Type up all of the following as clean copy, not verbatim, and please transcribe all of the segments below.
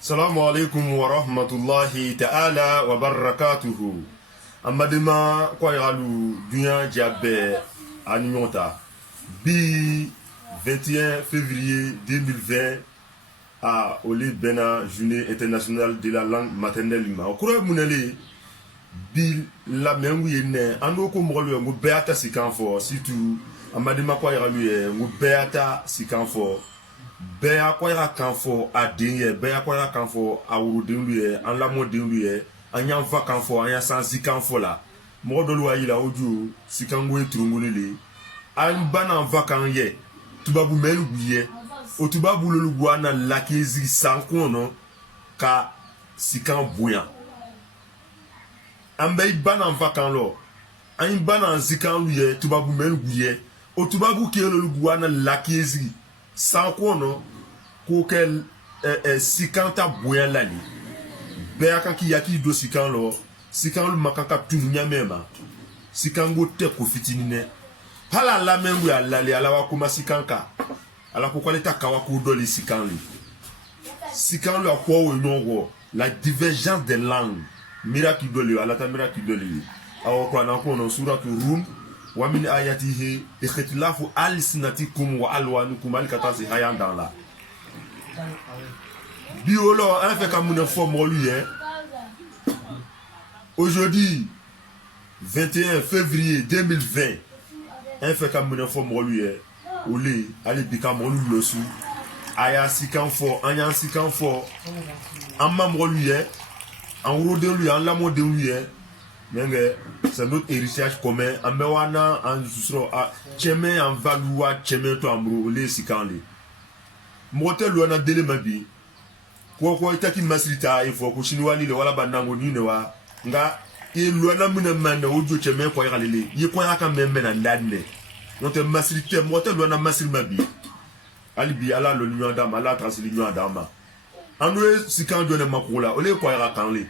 Salamu alaikum wa rahmatullahi ta'ala wa barakatuhu. Amadema kwa yalu dunya jabe anyota. Bi 21 février 2020 à Oli Bena journée internationale de la langue maternelle ma. Okura munele bi la mengu yene ando ko mogolo ngo beata sikanfo surtout amadema kwa yalu ngo beata sikanfo. Bɛɛ y'a kɔ y'a kan fɔ a den ye bɛɛ y'a kɔ y'a kan fɔ a worodenw ye an lamɔdenw ye an y'an fa kan fɔ an y'a sansi kan fɔ la mɔgɔ dɔw y'a yira o ju sikango ye turungoli le an ba n'an fa kan ye tubabu mɛli gu ye o tubabu lolu gu an na lakezi san kɔnɔ ka sikan bonya an bɛ ba n'an fa kan lɔ an ba n'an sikan ye tubabu mɛli gu ye o tubabu ke lolu gu an na lakezi san kono ko ke sikan ta boya lali be aka ki yaki do sikan lo sikan lo makaka tunya mema sikan go te ko fitini ne hala la mengu ya lali ala wa kuma sikan ka ala ko kwalita kawa ko do li sikan lo ko wo no la divergence des langues miracle do li ala ta miracle do li awo ko na ko no suratu rum ومن آياته اختلاف ألسنتكم وألوانكم الكتاسي هيان dans la biolo un fait comme une forme lui aujourd'hui 21 février 2020 un fait comme une forme lui oli ali bikam lui le sou aya sikan fo anya sikan fo amma mo lui en rode lui en lamo de lui c'est notre héritage commun en mewana en jusro a cheme en valua cheme to amro le sikandi motel lo na dele mabi ko itaki masrita ifo ko shinwali le wala banango ni ne wa nga e lo na muna man na ojo cheme ko yalele yi ko aka membe na ndane note masrita motel lo na masri mabi alibi ala lo lion dama ala translion dama anwe sikandi ne makula ole ko yaka kanle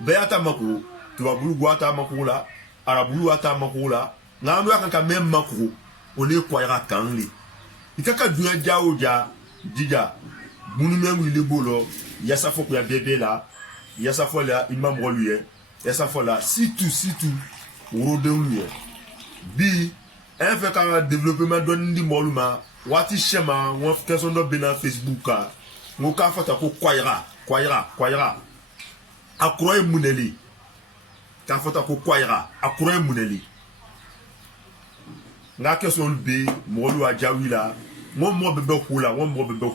beata makula tubabu guata makula arabu guata makula ngando aka même makuru on est quoi ira kanli ikaka duya jawo ja dija munu mengu ile bolo ya safo ko ya bébé là ya safo là imam roluye ya safo là situ rodon lui bi un fait ka développement don ndi moluma wati shema won question do bena facebook ka ngo ka fata ko kwaira akroy muneli ka fota ko kwaira akure muneli nga question be molu ajawila mo bebe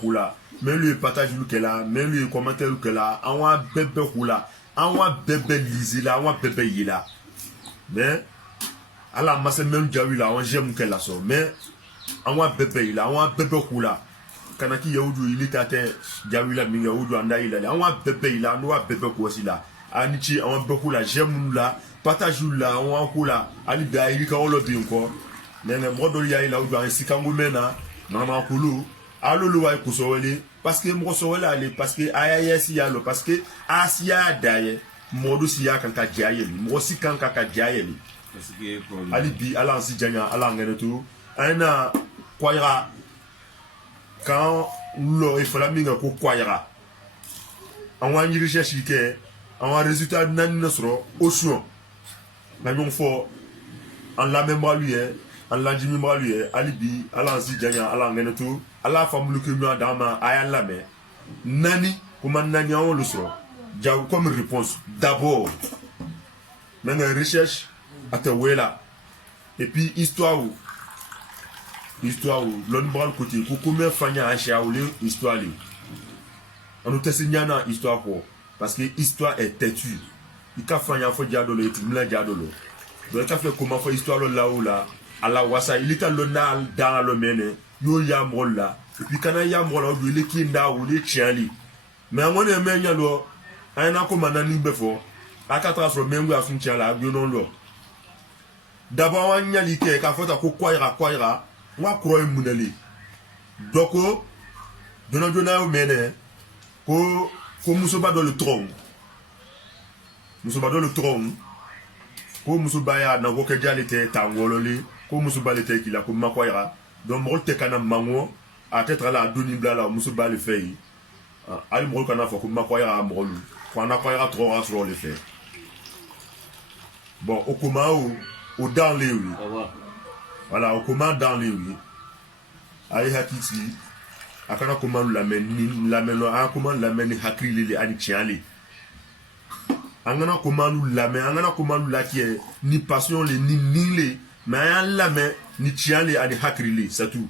kula mais lui partage lu kela mais lui commentaire lu kela anwa bebe kula anwa bebe lizila anwa bebe yila mais ala mase même jawila on j'aime kela so mais anwa bebe yila anwa bebe kula kanaki yaudu ilitate jawila minga udu andaila anwa bebe yila anwa bebe kwasila anichi on beaucoup la j'aime la partage la on kula ali ba iri ka olo bi nko nene modo ya ila udu an sikango mena mama kulu alolo wa ko sowele parce que mo sowele ale parce que aya si ya lo parce que asia daye modo si ya kan ka jaye mo si kan ka jaye parce que ali bi ala si janya ala ngene to ana kwaira quand lo ifalaminga ko kwaira an wa nyiri recherche ke en résultat nan nasro ocean na ñong fo en la mémoire lui en la jimi ma lui alibi ala si janya ala ngenetu ala famulu ke ñu dama ayalla me nani kuma nani on le sro jaw comme réponse d'abord mais une recherche atawela et puis histoire l'on bral côté ko combien fanya acha ou histoire li on nous t'enseignana histoire quoi parce que l'histoire est têtue. Il faut faire un diadolo et tout le diadolo. Donc il faut faire comment faire histoire là où là à la wasa il est le nal dans le mene yo ya molla et puis quand il y a molla il est qui nda ou les chiali mais on est menya lo un an comme nani befo à 4 ans sur mengu a sun chiala bi non lo d'abord on nyali ke ka fota ko kwaira wa kroy munali doko dona jona o mene ko musoba dans le trône ko musoba ya na ko ke jalite tangololi ko musoba le te kila ko makwaira donc mo te kana mango a peut-être la doni blala musoba le fait ali mɔgɔlu kana fɔ ko makoyara mɔgɔlu ko an akoyara tɔgɔ ka sɔrɔ le fɛ bon o koma o dan le oui voilà o koma dan le oui ayi hakiti akana koma lamɛn ni lamɛn an koma lamɛn ni hakili le ani tiɲɛ an kana koma lamɛn an kana koma lakiɛ ni passion le ni le mais an lamɛn ni tiɲɛ le ani hakili le c'est tout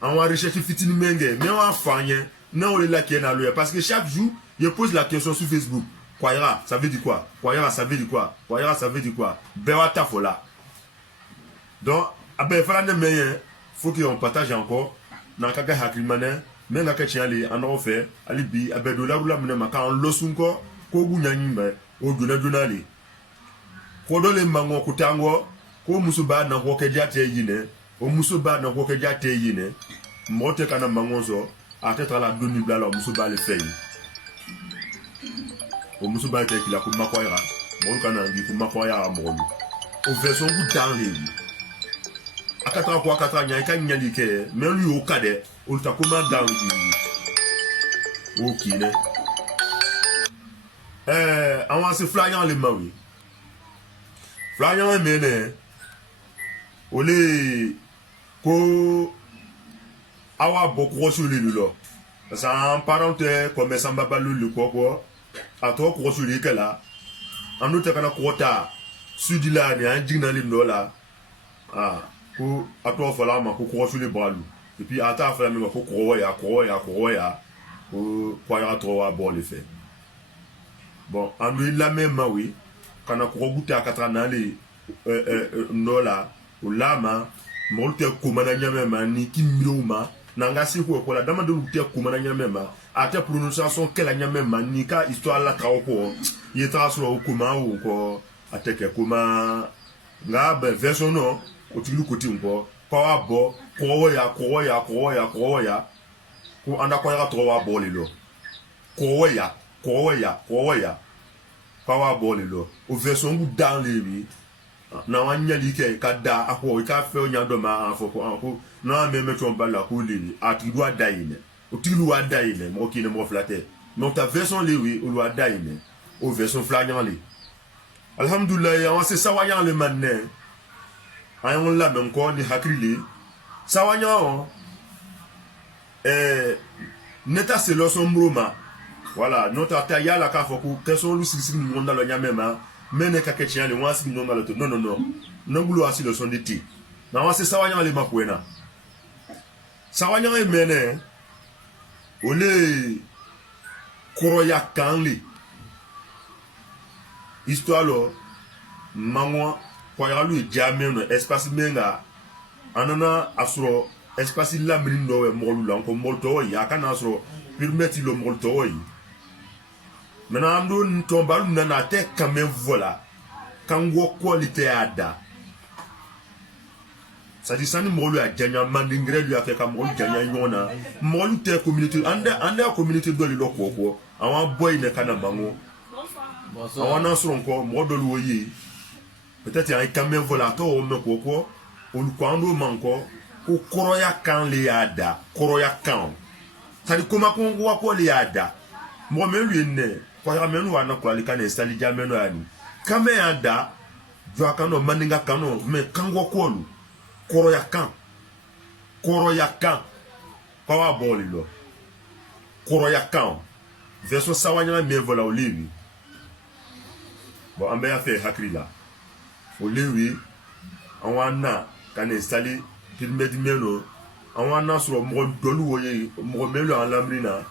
an wa recherche fitini menge mais on va faire non on est là qui est dans le parce que chaque jour je pose la question sur Facebook Kwayara ça veut dire quoi Kwayara ça veut dire quoi Kwayara ça veut dire quoi Bewata fola donc après il faut qu'on partage encore dans kaka hakrimane mais na kachali en on fait alibi abedola rula mena maka en losunko ko gunyanyimba o donali ko dole mango kutango ko musuba na ko kejate yine o musuba na ko kejate yine mote kana mangonzo ateta la doni blala o musuba le fey o musuba te kila ko makoyra mo kana ngi ko makoyra mo o version ku tanle akata ko akata nya ka nyali ke mais lui o kade o ta ko ma dan o kine àwọn se flyer le mawi flyer mene o le ko awa boko sur le lo ça en parenté comme ça mbabalu le ko ato ko sur le kala anu te kana kota sudila ni anjina le dola ko ato fala ma ko sur le balu et puis ata fala me ko ya ko ya to wa bon le fait bon anu la même oui kana ko guta katana le nola o lama molte ko mananya mema ni kimiloma nanga si ko la dama de lutte ko mananya mema ate prononciation kala nyamema ni ka histoire la ka ko yeta so ko ma o ko ateke ko ma nga be version no o tilu koti nko ko wa bo ko ya ko anda ko ya to wa bo le lo ko ya ko wa bo le lo o version gu dans les bi na wanyali ke kada ako ka fe onya do ma afo ko na me me ton bala ko lili atidu adaine o tilu adaine mo ki ne mo flatter donc ta version li oui o lo adaine o version flagnan li alhamdulillah on se sawayan le manne ayon la même ko ni hakili sawayan neta se lo sombroma voilà notre taya la ka fo ko keso lu sisi ni wonda lo nyamema mene ka ketchia le wansi no ngalo to non nangulo asi le son de ti na wansi sawanya le makwena sawanya e mene ole koroya kanli histoire lo mangwa kwa ya lu jamé no espace menga anana asro espace la mrindo e molu la ko molto ya kana asro permetti lo molto yi maintenant amdo tombalu nana te quand même voilà quand qualité ada ça dit ça ni molu a janya mandingre lui a fait comme molu janya yona molu te communauté anda communauté do le lokoko awon boy ne kana bango awon na so nko modolu oyi peut-être un quand même voilà to o me koko o lu kwando manko ko koroya kan le ada koroya kan ça dit comment ko le ada mo me lui ne kwa menu wana kwa likana estali jameno yani kama ada jwa kano maninga kano me kango kolu koro ya kan kwa wa boli lo koro ya kan verso sawanya me vola olivi bon ambe ya fe hakrila olivi awana kana estali pilmedi meno awana so mo dolu woye mo melo an lamrina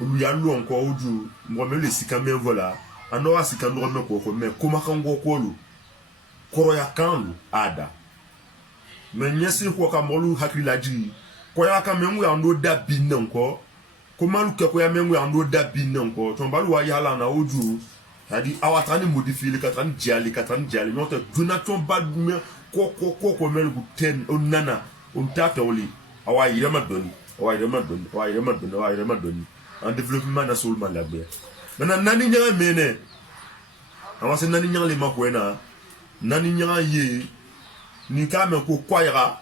ulu ya lu onko uju mo me le sikame vola ano asika ndo me ko me kuma kango kolu koro ya kanu ada me nyesi ko ka molu hakila ji ko ya ka mengu ya ndo da binne ko kuma lu ke ko ya mengu ya ndo da binne ko to balu wa ya la na uju hadi awatani modifile katani jali nyota donation bad me ko me lu ten onana on tata oli awa yirema doni en développement na sul malabé maintenant nani nyanga mene awase nani nyanga le makwena nani nyanga ye ni kame ko kwayra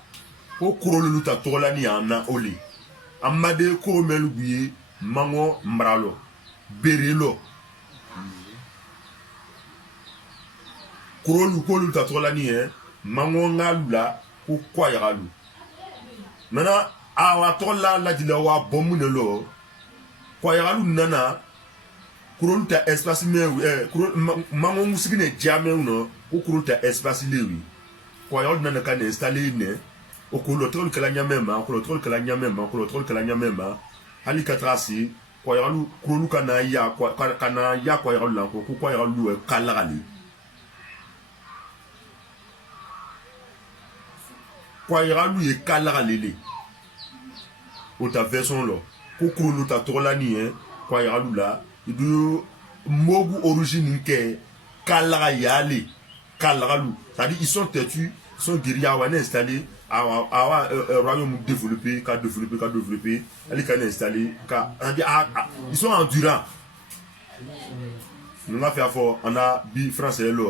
ko kurolu ta tola ni ana oli amade ko meluguye mango mbralo berelo kurolu kolu ta tola ni mango ngalula ku kwayagalu mana awa tola la dilawa bomunelo kwayagalu nana kurolu ta espace me mango musigine jame uno ku kurolu ta espace lewi kwayagalu nana kan installer ne o kulotol kala nyamema kulotol kala nyamema kulotol kala nyamema ali katrasi kwayagalu kurolu kana ya kwayagalu la ku kwayagalu kalagali kwayagalu ye kalagalele o ta version lo ku kurolu ta tolani kwayagalu la idu mogu origine ke kalagayale kalagalu c'est-à-dire ils sont têtus sont guerriers à installés à royaume développé elle est installé ils sont endurants nous a fait fort on a bi français là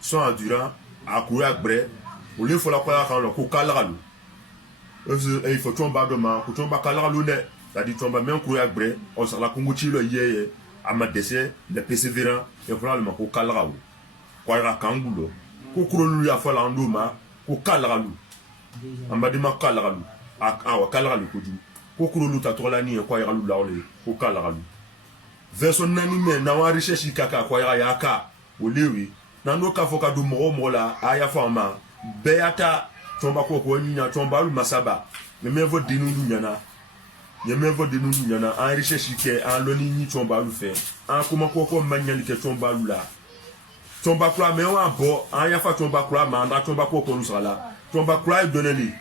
ils sont endurants à courir après au lieu faut la quoi quand le kalagalu il faut tomber demain pour tomber kalagalu ne c'est-à-dire tomber même courir après on s'en la congo chilo hier à ma décès le persévérant et probablement ko kalagalu quoi ira kangulo ko kurolu ya fa la ndoma ko kalagalu ambadima kalagalu awa kalagalu kudu ko kurolu ta tolani ko yagalu lawle ko kalagalu version nani me na wa recherche kaka ko ya ka olewi na no ka foka du mo la aya fama beata tomba ko nya tomba lu masaba me mevo dinulu nyana ye mevo dinulu nyana en recherche ke en loni ni tomba lu fe en kuma ko manyali ke tomba lu la tomba kura me wa bo en ya fa tomba kura ma nda tomba ko lu sala tomba kura doneli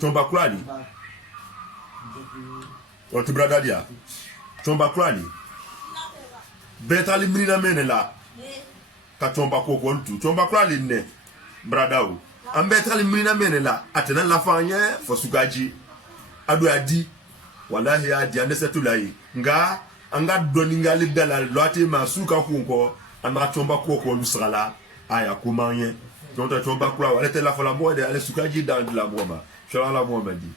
tomba kura li o te brada dia tomba kura li betali mrina menela ka tomba ko tu tomba kura li ne brada o an betali mrina menela atena la fanya fo sugaji adu adi wallahi adi ande setulai nga anga doni ngali dala loate ma suka ko anda tomba ko lu sala aya kumanye donc tomba kura wala te la fala mo de ale sukaji dans la boba chala la boba di